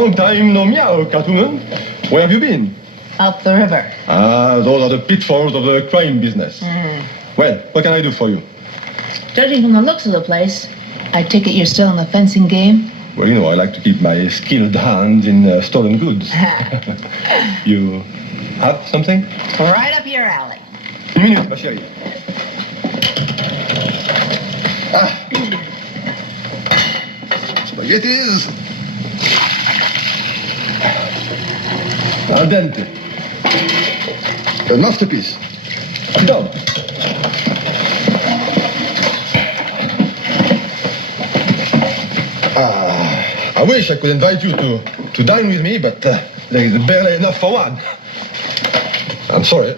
Long time no meow, Catwoman. Where have you been? Up the river. Ah, those are the pitfalls of the crime business. Well, what can I do for you? Judging from the looks of the place, I take it you're still in the fencing game? Well, you know, I like to keep my skilled hands in stolen goods. You have something? Right up your alley. Une minute, ma chérie. Ah. Spaghettis. Al dente. A masterpiece. Done. I wish I could invite you to dine with me, but there is barely enough for one. I'm sorry.